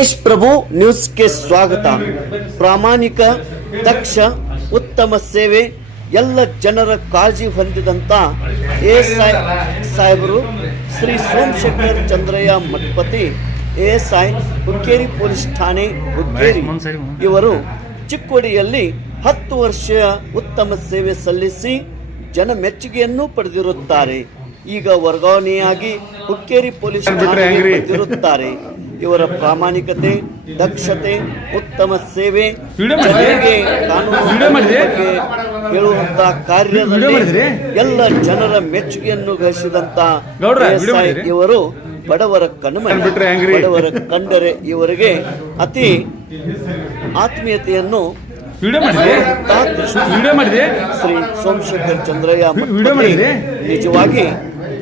ತೇಜ್ ಪ್ರಭು ನ್ಯೂಸ್ಗೆ ಸ್ವಾಗತ. ಪ್ರಾಮಾಣಿಕ, ದಕ್ಷ, ಉತ್ತಮ ಸೇವೆ, ಎಲ್ಲ ಜನರ ಕಾಳಜಿ ಹೊಂದಿದಂತ ಸಾಯ್ ಸಾಹೇಬರು Shri Somashekhar Chandrayya Mathapati, A I Hukkeri police ಠಾಣೆ ಹುಕ್ಕೇರಿ. ಇವರು ಚಿಕ್ಕೋಡಿಯಲ್ಲಿ ಹತ್ತು ವರ್ಷ ಉತ್ತಮ ಸೇವೆ ಸಲ್ಲಿಸಿ ಜನ ಮೆಚ್ಚುಗೆಯನ್ನು ಪಡೆದಿರುತ್ತಾರೆ. ಈಗ ವರ್ಗಾವಣೆಯಾಗಿ ಹುಕ್ಕೇರಿ ಪೊಲೀಸ್ ಠಾಣೆಗೆ ಬಂದಿರುತ್ತಾರೆ ಇವರ ಪ್ರಾಮಾಣಿಕತೆ ದಕ್ಷತೆ ಉತ್ತಮ ಸೇವೆ? ಜನರಿಗೆ ಕಾನೂನು ವಿಡಿಯೋ ಬಗ್ಗೆ ಹೇಳುವಂತ ಕಾರ್ಯದಲ್ಲಿ ಎಲ್ಲ ಜನರ ಮೆಚ್ಚುಗೆಯನ್ನು ಗಳಿಸಿದಂತ ಇವರು ಬಡವರ ಕಣ್ಮ ಬಡವರ ಕಂಡರೆ ಇವರಿಗೆ ಅತಿ ಆತ್ಮೀಯತೆಯನ್ನು ಶ್ರೀ ಸೋಮಶೇಖರ್ ಚಂದ್ರಯ್ಯ? ನಿಜವಾಗಿ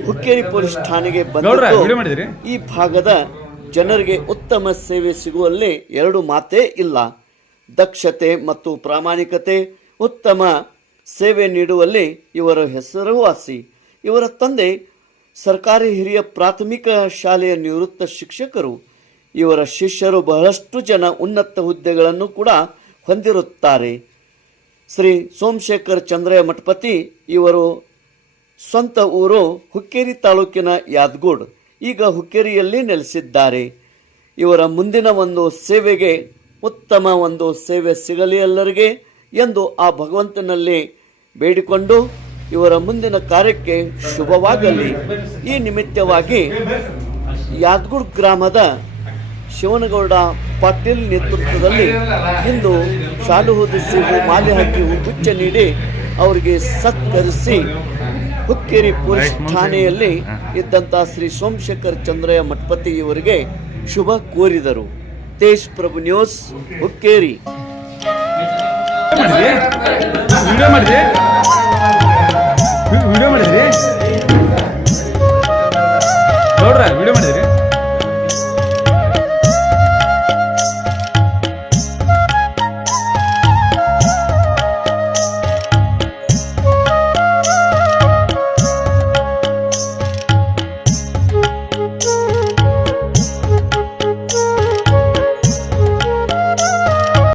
ಹುಕ್ಕೇರಿ ಪೊಲೀಸ್ ಠಾಣೆಗೆ ಬಂದು? ಈ ಭಾಗದ ಜನರಿಗೆ ಉತ್ತಮ ಸೇವೆ ಸಿಗುವಲ್ಲಿ ಎರಡು ಮಾತೇ ಇಲ್ಲ. ದಕ್ಷತೆ ಮತ್ತು ಪ್ರಾಮಾಣಿಕತೆ ಉತ್ತಮ ಸೇವೆ ನೀಡುವಲ್ಲಿ ಇವರ ಹೆಸರುವಾಸಿ ಇವರ ತಂದೆ ಸರ್ಕಾರಿ ಹಿರಿಯ ಪ್ರಾಥಮಿಕ ಶಾಲೆಯ ನಿವೃತ್ತ ಶಿಕ್ಷಕರು. ಇವರ ಶಿಷ್ಯರು ಬಹಳಷ್ಟು ಜನ ಉನ್ನತ ಹುದ್ದೆಗಳನ್ನು ಕೂಡ ಹೊಂದಿರುತ್ತಾರೆ. ಶ್ರೀ ಸೋಮಶೇಖರ್ ಚಂದ್ರಯ್ಯ ಮಠಪತಿ ಇವರು ಸ್ವಂತ ಊರು ಹುಕ್ಕೇರಿ ತಾಲೂಕಿನ ಯಾದಗೂಡ್. ಈಗ ಹುಕ್ಕೇರಿಯಲ್ಲಿ ನೆಲೆಸಿದ್ದಾರೆ. ಇವರ ಮುಂದಿನ ಒಂದು ಸೇವೆಗೆ ಉತ್ತಮ ಒಂದು ಸೇವೆ ಸಿಗಲಿ ಎಲ್ಲರಿಗೆ ಎಂದು ಆ ಭಗವಂತನಲ್ಲಿ ಬೇಡಿಕೊಂಡು ಇವರ ಮುಂದಿನ ಕಾರ್ಯಕ್ಕೆ ಶುಭವಾಗಲಿ. ಈ ನಿಮಿತ್ತವಾಗಿ ಯಾದಗೂಡ್ ಗ್ರಾಮದ ಶಿವನಗೌಡ ಪಾಟೀಲ್ ನೇತೃತ್ವದಲ್ಲಿ ಇಂದು ಶಾಲು ಹೊದಿಸಿ ಮಾಲೆ ಹಾಕಿ ನೀಡಿ ಅವರಿಗೆ ಸತ್ಕರಿಸಿ ಹುಕ್ಕೇರಿ ಪೊಲೀಸ್ ಠಾಣೆಯಲ್ಲಿ ಇದ್ದಂತ ಶ್ರೀ ಸೋಮಶೇಖರ್ ಚಂದ್ರಯ್ಯ ಮಠಪತಿ ಇವರಿಗೆ ಶುಭ ಕೋರಿದರು. ತೇಜ್ ಪ್ರಭು ನ್ಯೂಸ್ ಹುಕ್ಕೇರಿ.